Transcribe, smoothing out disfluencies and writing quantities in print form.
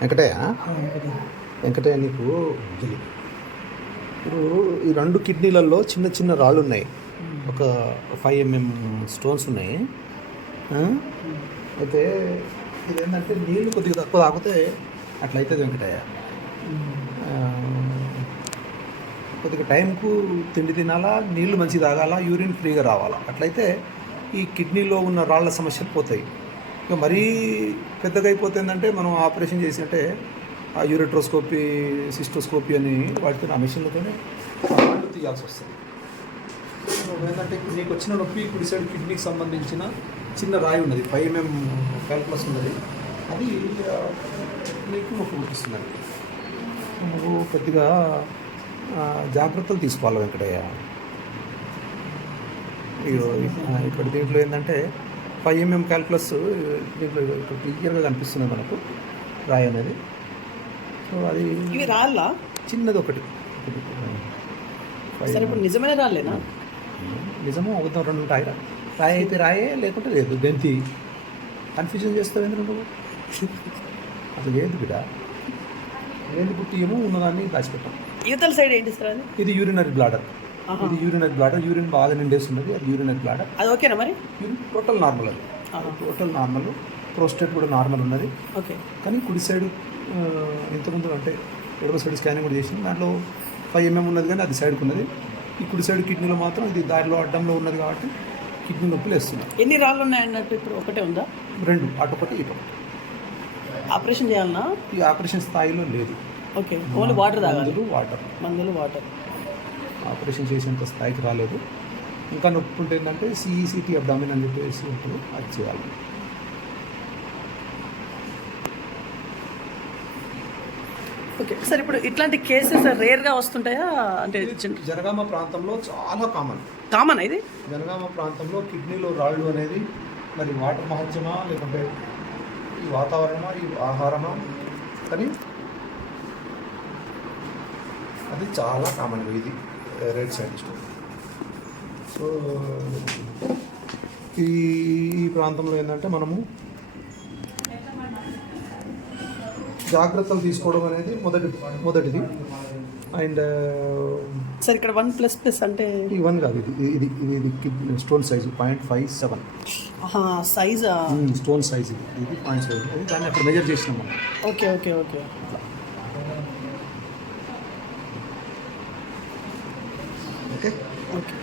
వెంకటయ్య వెంకటయ్య నీకు ఇప్పుడు ఈ రెండు కిడ్నీలలో చిన్న చిన్న రాళ్ళు ఉన్నాయి, ఒక 5 mm స్టోన్స్ ఉన్నాయి. అయితే ఇదేంటంటే నీళ్ళు కొద్దిగా తక్కువ తాగితే అట్లయితుంది వెంకటయ్య. కొద్దిగా టైంకు తిండి తినాలా, నీళ్లు మంచిగా తాగాల, యూరిన్ ఫ్రీగా రావాలా. అట్లయితే ఈ కిడ్నీలో ఉన్న రాళ్ల సమస్యలు పోతాయి. ఇక మరీ పెద్దగా అయిపోతుందంటే మనం ఆపరేషన్ చేసినట్టే ఆ యూరెట్రోస్కోపీ, సిస్టోస్కోపీ అని వాటితో ఆ మెషిన్లతోనే రాళ్ళు తీయాల్సి వస్తుంది. ఏంటంటే ఇప్పుడు నీకు వచ్చిన నొప్పి కుడి సైడ్ కిడ్నీకి సంబంధించిన చిన్న రాయి ఉన్నది, 5 mm క్యాల్కులస్ ఉన్నది, అది నీకు నొప్పి పుట్టిస్తున్నది. నువ్వు కొద్దిగా జాగ్రత్తలు తీసుకోవాలి వెంకటయ్య. ఇక్కడ దీంట్లో ఏంటంటే 5 mm క్యాల్కులస్ దీంట్లో క్లియర్గా కనిపిస్తుంది మనకు రాయి అనేది. సో అది రాళ్ళ చిన్నది ఒకటి. ఇప్పుడు నిజమైన రాళ్ళేనా? నిజమో అవుతాం, రెండు ఉంటాయి. రాయి అయితే రాయే, లేకుంటే లేదు. బెంతి కన్ఫ్యూజన్ చేస్తావు ఎందుకు నువ్వు? అసలు ఏది బిడ్డ, ఏది పుట్టి ఏమో ఉన్నదాన్ని దాచిపెట్టాం. యువతల సైడ్ ఏంటి సార్ అది? ఇది యూరినరీ బ్లాడర్. ఇది యూరినరీ బ్లాడర్, యూరిన్ బాగా నిండేస్తున్నది, అది యూరినరీ బ్లాడర్. అది ఓకేనా మరి? టోటల్ నార్మల్, అది టోటల్ నార్మల్. ప్రోస్టేట్ కూడా నార్మల్ ఉన్నది. ఓకే. కానీ కుడి సైడ్ ఇంతకుముందు అంటే ఎడమ సైడ్ స్కానింగ్ కూడా చేసింది, దాంట్లో 5 mm ఉన్నది, కానీ అది సైడ్కి ఉన్నది. ఈ కుడి సైడ్ కిడ్నీలో మాత్రం ఇది దారిలో అడ్డంలో ఉన్నది కాబట్టి కిడ్నీ నొప్పులు వేస్తున్నాయి. ఎన్ని రాళ్ళు ఉన్నాయన్నట్టు ఇప్పుడు? ఒకటే ఉందా? 2, అటొకటి ఇటొకటి. ఆపరేషన్ చేయాలన్నా? ఈ ఆపరేషన్ స్థాయిలో లేదు. ఓకే, ఓన్లీ వాటర్ తాగాలి. మందులు వాటర్. ఆపరేషన్ చేసేంత స్థాయికి రాలేదు. ఇంకా నొప్పి ఉంటే ఏంటంటే CECT అబ్డామిన్ అని చెప్పేసి ఉంటుంది, అది చేయాలి. ఓకే సార్, ఇప్పుడు ఇట్లాంటి కేసెస్ రేర్గా వస్తుంటాయా? అంటే జనగామ ప్రాంతంలో చాలా కామన్ ఇది. జనగామ ప్రాంతంలో కిడ్నీలో రాళ్ళు అనేది మరి వాటర్ మహత్యమా, లేకుంటే ఈ వాతావరణమా, ఈ ఆహారమా, కానీ అది చాలా కామన్ ఇది రైట్ సైడ్ స్టోన్. సో ఈ ప్రాంతంలో ఏంటంటే మనము జాగ్రత్తలు తీసుకోవడం అనేది మొదటిది. అండ్ సార్ ఇక్కడ 1++ అంటే ఈ 1 కాదు, ఇది స్టోన్ సైజు 0.57 సైజా? స్టోన్ సైజ్ ఇది 0.7. దాన్ని అక్కడ మెజర్ చేసినాం మనం. Okay okay okay. Okay okay.